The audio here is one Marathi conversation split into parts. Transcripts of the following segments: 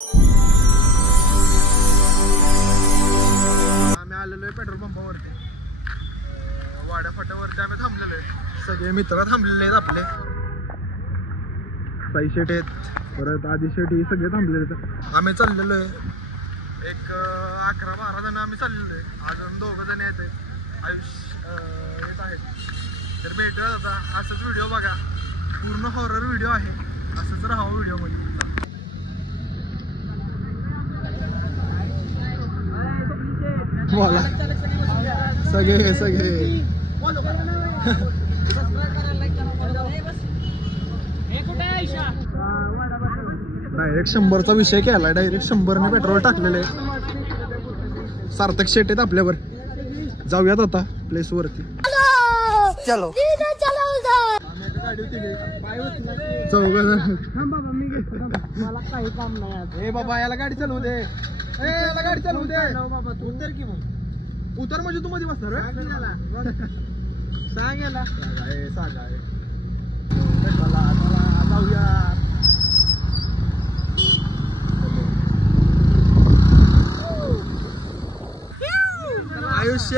आम्ही आलेलो आहे पेट्रोल पंपावरती, वाड्या फाट्यावरती आम्ही थांबलेलो आहे. सगळे मित्र थांबलेले आहेत आपले, साई शेट आहेत, परत आधी शेट ही सगळे थांबलेले आहेत. आम्ही चाललेलो आहे एक 11-12 जण आम्ही चाललेलो आहे. अजून 2 जण येत आहेत, आयुष येत आहेत. तर भेटूया आता. असंच व्हिडिओ बघा, पूर्ण हॉरर व्हिडिओ आहे, असंच राहावं व्हिडिओमध्ये. बोला सगळे डायरेक्ट 100चा विषय केला. डायरेक्ट 100ने पेट्रोल टाकलेले. सार्थक शेट आहेत आपल्यावर. जाऊयात आता प्लेस वरती. चलो मला काही काम नाही. ए बाबा याला गाडी चालवू दे, याला गाडी चालवू दे. बाबा तू उतर की मग. उतर म्हणजे तू मध्ये बसणार सांग याला. सांगा जाऊया. आयुष्य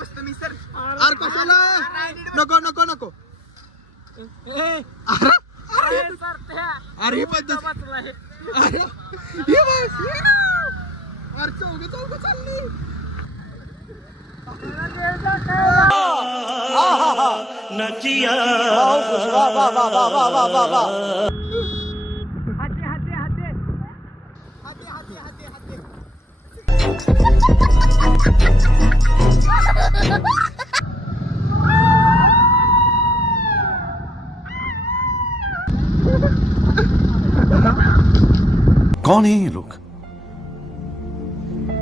बसतो मी सर. अरे कशाला नको नको नको. अरे ही पद्धत. अरे चौघ चालली. कौन है ये लोग,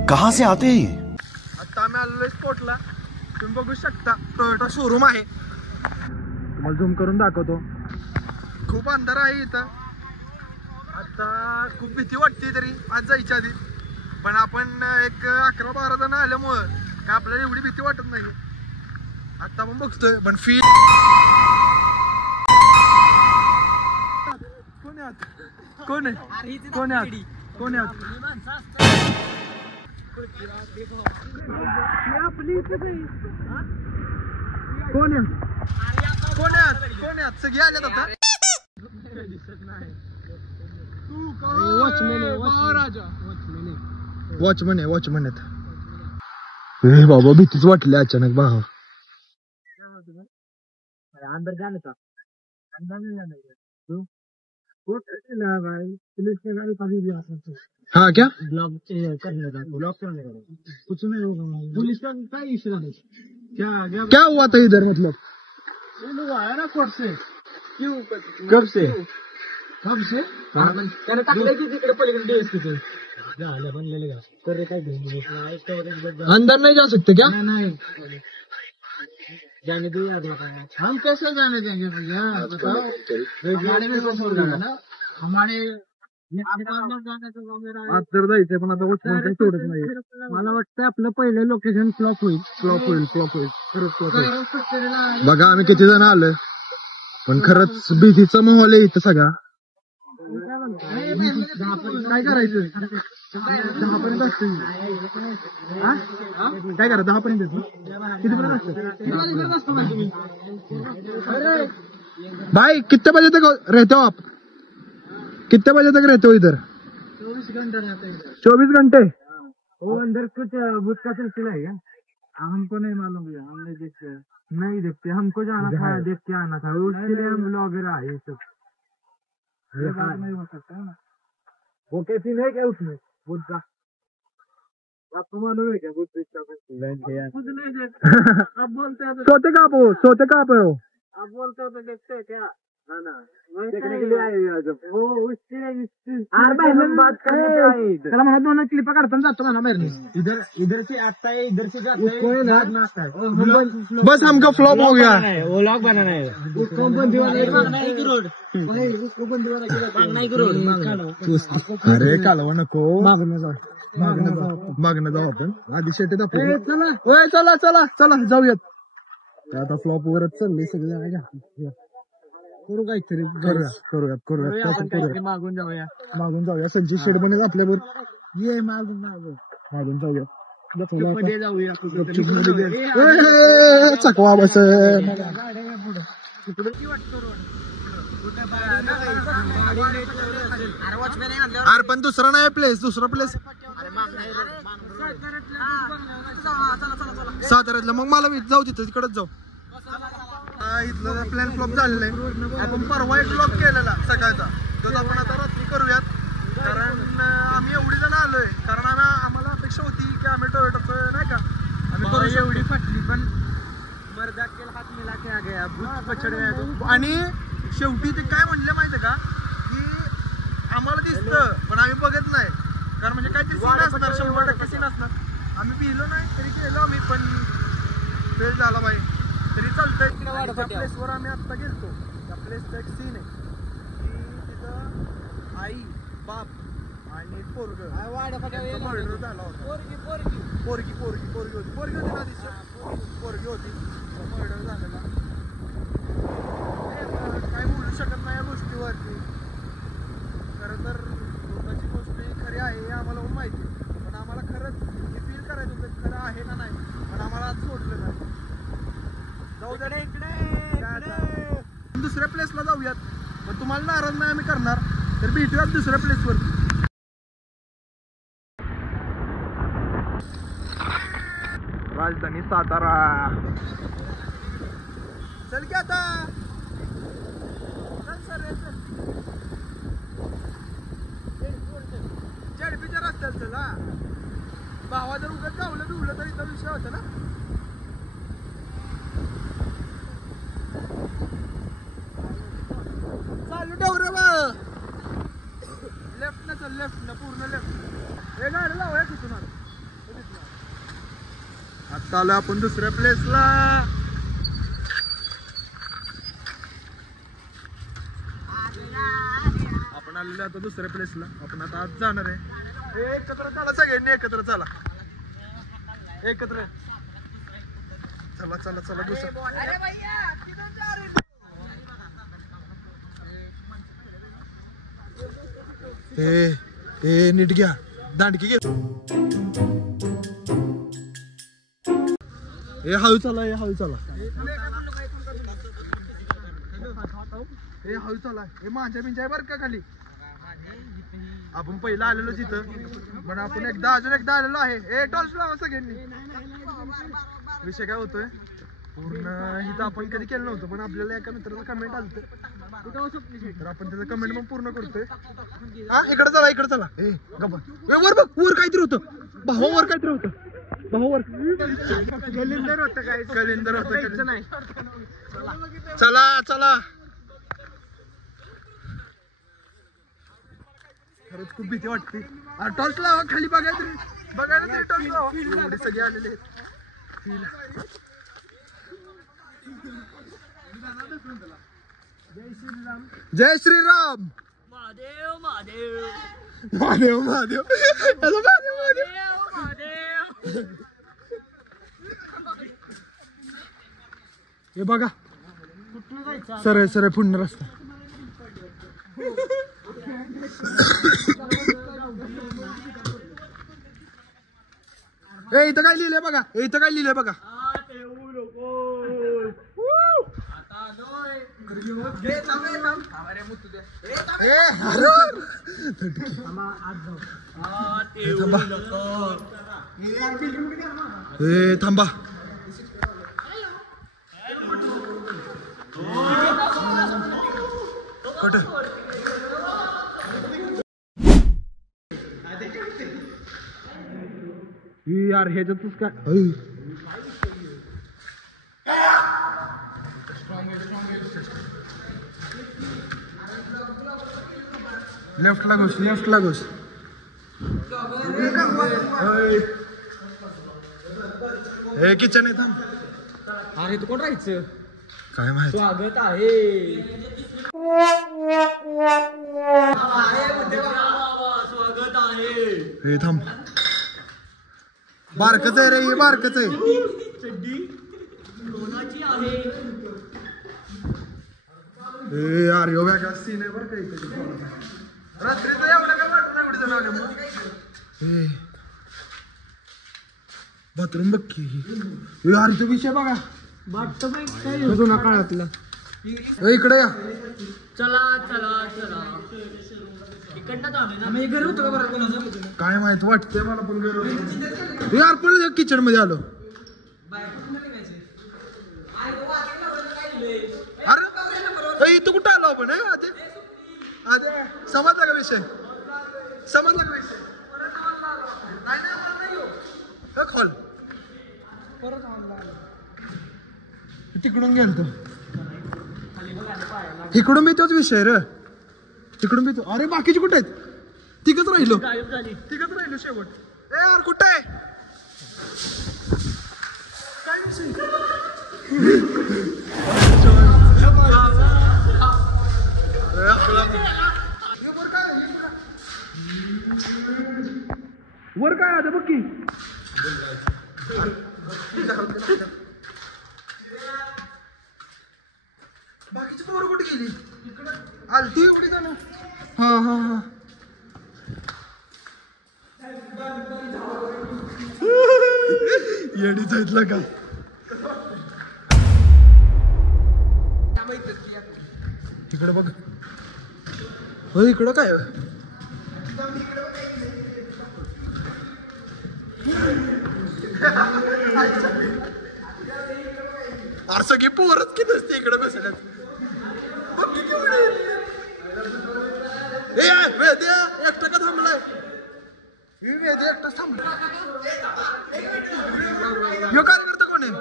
कहां से आते हैं ये? आता आम्ही आलेलो स्पॉटला. तुम्ही बघू शकता टोयोटा शोरूम आहे. तुम्हाला झूम करून दाखवतो. खूप अंधार आहे इथं. आता खूप भीती वाटते तरी आज जायच्या आधी, पण आपण एक 11-12 जण आल्यामुळं काय आपल्याला एवढी भीती वाटत नाही. आता आपण बघतोय पण फील. कोण आहे कोण आहे कोण आहे सगळे आलेत आता. वॉचमन आहेत. बाबा भीतीच वाटली अचानक. भावा अंदर जाने का अंदर नहीं जाने का. हाँ क्या ब्लॉग करने का कुछ नहीं होगा. पुलिस का क्या इशू है? क्या हुआ था इधर? मतलब लोग आया ना कोर्ट से. क्यों कब से तिकडे पलीकडे डीएसपी बनलेले का तर काय अंदर नहीं जा सकते क्या? नहीं जाने दो यार. हम कैसे जाने देंगे भैया बताओ. गाड़ी में कौन जाना ना हमारे तर जायचंय पण आता सोडत नाही. मला वाटतं आपलं पहिलं लोकेशन फ्लॉप होईल. बघा आम्ही किती जण आलोय, पण खरंच भीतीचा माहोल आहे इथं सगळा. काय करायचं? 10 पर्यंत असतो. काय करा 10 पर्यंत किती पर्यंत असतो? भाई कितने बजे तक रहते हो आप? कितने बजे तक रहते हो इधर? 24 घंटे रहते हैं. 24 घंटे. वो अंदर कुछ भूत का सिलसिला है क्या? हमको नहीं मालूम भैया. हम नहीं देखते. हमको जाना था, देख के आना था. उसके लिए हम ब्लॉगर आए सब. नहीं हो सकता है ना. वो कैसी है क्या उसमें भूत का? आपको मालूम है क्या भूत का? कुछ नहीं देखते. आप बोलते हो सोते कहाँ पे हो? आप बोलते हो तो देखते हैं क्या? ना देखने के लिए आए जब वो उसके बात चला मला 2 क्लिप काढताना जातो म्हणा बाहेर. इधर से आता है, इधर से जाता है. नाचता है. बस हमका फ्लॉप हो गया. वो लॉक बनाना है. उसको बंदीवाना नहीं की रोड. उसको बंदीवाना की रोड. अरे कालवा नको. मागणं जाऊ आपण. आधी शेटेत आपण. चला जाऊयात. आता फ्लॉप वरच चाललंय सगळं. करू काहीतरी करूया मागून जाऊया मागून जाऊया संजय शेडबने आपल्याबरोबर ये मागून जाऊया मध्ये जाऊया चकवा बस अरे पण दुसरा नाही दुसरा प्लेस साताऱ्यातलं मग मला जाऊ तिथं तिकडच जाऊ इथलं प्लॅन फ्लॉप झालेला आहे आपण परवा एक ब्लॉग केलेला सकाळचा तर आपण आता रात्री करूयात कारण आम्ही एवढी जण आलोय कारण आम्हाला अपेक्षा होती की आम्ही टोयोटाचं नाही का आम्ही करू एवढी फाटली पण बरदात हात मिला के आ गया भूत पछड़ गया आणि शेवटी ते काय म्हणले माहितीये का की आम्हाला दिसतं पण आम्ही बघत नाही कारण म्हणजे काय ते सीन असणार 100% सीन असणार आम्ही पिलो नाही तरी केलो आम्ही पण फेल झाला बाई तरी चालतंय त्या प्लेसवर आम्ही आत्ता गेलतो त्या प्लेसचा एक सीन आहे की तिथं आई बाप आणि पोरग मर्डर झाला होता पोरगी होती ना दिसत पोरगी होती मर्डर झालेला काय बोलू शकत नाही या गोष्टीवरती खरं तर लोकांची गोष्ट ही खरी आहे हे आम्हाला पण माहिती आहे पण आम्हाला खरंच हे फील करायचं होतं खरं आहे का नाही पण आम्हाला आज सोडलं नाही जाऊ दे इकडे दुसऱ्या प्लेसला जाऊयात पण तुम्हाला नाराज नाही आम्ही करणार तर भेटूयात दुसऱ्या प्लेसवर राजधानी सातारा चल की आता चढपीच्या रस्त्यात चल हा भावा जर उगाच गावलं बिवलं तर इथला विषय होता ना चालू ठेव रे बा लेफ्ट न चल लेफ्ट न पूर्ण लेफ्ट हे गाडी लावूया तिथून आता आलो आपण दुसऱ्या प्लेसला आपण आलेलो आता दुसऱ्या प्लेसला आपण आता आज जाणार आहे एकत्र चला सगळ्यांनी एकत्र चला एकत्र चला चला चला दुसरं ए नीट घ्या दांडकी घे हे हळू चला हे हळू चला हे हळू चला हे माझ्या बिंच्या बरं का खाली आपण पहिला आलेलो तिथं पण आपण अजून एकदा आलेलो आहे हे टॉर्च लावा सगळ्यांनी विषय काय होतोय पूर्ण इथं आपण कधी केलं नव्हतं पण आपल्याला एका मित्राला कमेंट आलतं तर आपण त्याचं कमेंट पण पूर्ण करतोय हा इकडे चला ए गप्पा वर बघ वर काहीतरी होतं भावावर काहीतरी होतं भावावर गलिंदर होतं काय कलिंदर होतं नाही चला चला खरंच खूप भीती वाटते टॉर्च लावा खाली बघायला तरी टॉर्च लावा एवढे सगळे आलेले आहेत जय श्रीराम महादेव महादेव महादेव महादेव हे बघा सरळ सरळ पुण्य रस्ता इथं काय लिहिलंय बघा इथं काय लिहिलंय बघा थांबा कट यार ह्याच्यातच काय लेफ्ट लागोस हे किचन आहे थांब अरे तू कोण राहायचं काय माहिती स्वागत आहे स्वागत आहे हे थांब बारकच आहे रे हे बारकच आहे चड्डी कोणाची आहे ए यार यो वेगळा सीन आहे बरं काही रात्री तर एवढं काय वाटलं नाही एवढी जण आले बाथरूम बघ की यार तो विषय बघा जुना काळातला इकडे या चला चला चला घर होतं का बरं काय माहित वाटतंय मला पण यार परत किचन मध्ये आलो अरे इथं कुठं आलो आपण आधी समजला का विषय समजला का विषय खोल तिकडून गेलतो इकडून मी तोच विषय रे तिकडून मी तो अरे बाकीचे कुठे आहेत तिकच राहिलो शेवट ए यार कुठे आहे काय विषय वर काय आता बघ की बाकीची पोरं कुठे गेली आलती एवढी जाणं हा हा हा येडी जायतला का इकडे बघ हो इकडं काय अरे सगळी पोरच किती असते इकडे बसण्यात एकटा का थांबलाय एकटा थांबला यो कार्यकर्ता कोण आहे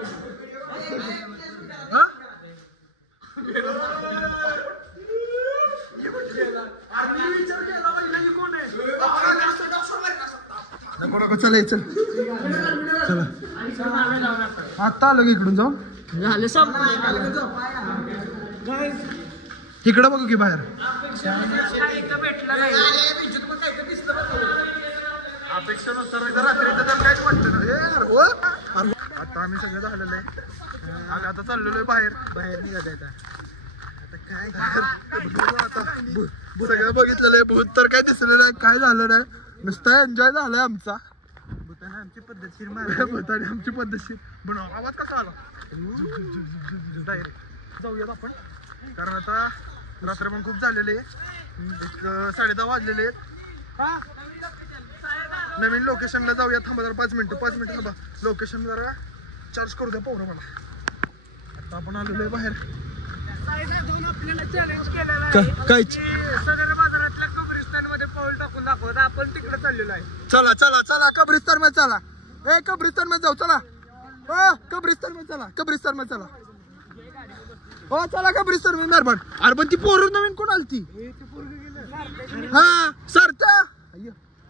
चला चल चला आता आलं की इकडून जाऊ इकडं बघू की बाहेर आता आम्ही सगळं झालेलं आहे आता चाललेलो आहे बाहेर निघायचं काय आता सगळं बघितलेलं आहे भूत तर काय दिसलेलं नाही काय झालं नाही नुसतं एन्जॉय झालाय आमचा आमची पद्धतशीर पण आवाज कसा आला जाऊयात आपण कारण आता रात्र पण खूप झालेले एक 10:30 वाजलेले आहेत नवीन लोकेशनला जाऊया थांबा जरा 5 मिनिटं थांबा लोकेशन जरा चार्ज करू द्या पाहुणं मला आता आपण आलेलो आहे बाहेर काय सदर बाजारातल्या कब्रिस्तान मध्ये पाऊल टाकून दाखवत आपण तिकडे चाललेलो आहे चला चला चला कब्रिस्तान मध्ये चला ए कब्रिस्तान मध्ये जाऊ चला हो कब्रिस्तान मध्ये चला हो चला कब्रिस्तान मध्ये मेहरबान अरे पण ती पोरं नवीन कोण आलती हा सरता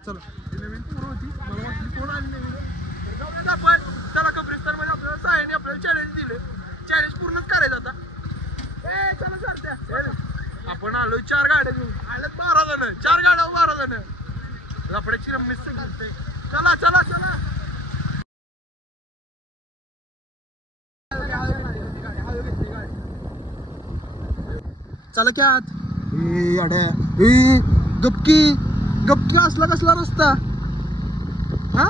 चला नवीन पोरं होती मला वाटली कोण आली नवीन आपण चला कब्रिस्तान मध्ये आपल्याला सायने आपल्याला चॅलेंज दिले चॅलेंज पूर्णच करायचं आता चला सरत्या आपण आलोय 4 गाड्या घेऊन आल्यात 12 जण 4 गाड्या 12 जण लपड्याची रम्मीच सगळी चला चला चला चला क्या आत गपकी असला कसला रस्ता हा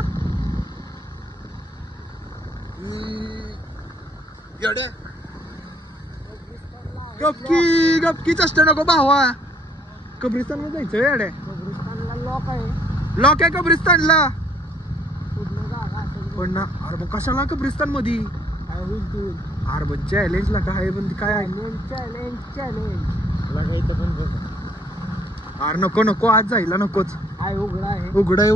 गपकी चष्ट नको भावा कब्रिस्तान मध्ये जायचं येड्या लॉक आहे कब्रिस्तानला पण ना अरे मग कशाला कब्रिस्तान मध्ये अरे पण चॅलेंज ला काय पण काय अरे नको आज जायला नकोच उघड आहे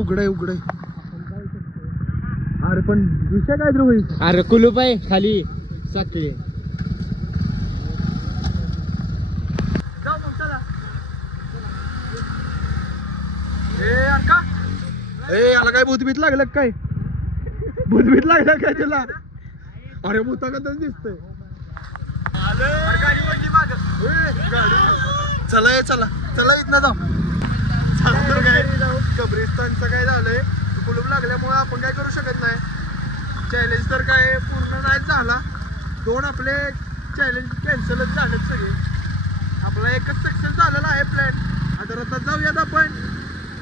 अरे पण विषय काय तर होईल अरे कुलूप आहे खाली साखळी याला काय भूतभीत लागलं काय तुला अरे भूतागतच दिसतंय चला इथनं जाऊ कब्रिस्तानचं काय झालंय कुलूप लागल्यामुळे आपण काय करू शकत नाही चॅलेंज तर काय पूर्ण नाही झाला 2 आपले चॅलेंज कॅन्सलच झालेत सगळे आपला एकच सक्सेस झालेला आहे प्लॅन. आता रथात जाऊयात आपण.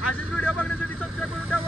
असेच व्हिडिओ बघण्यासाठी सबस्क्राईब करून ठेवा.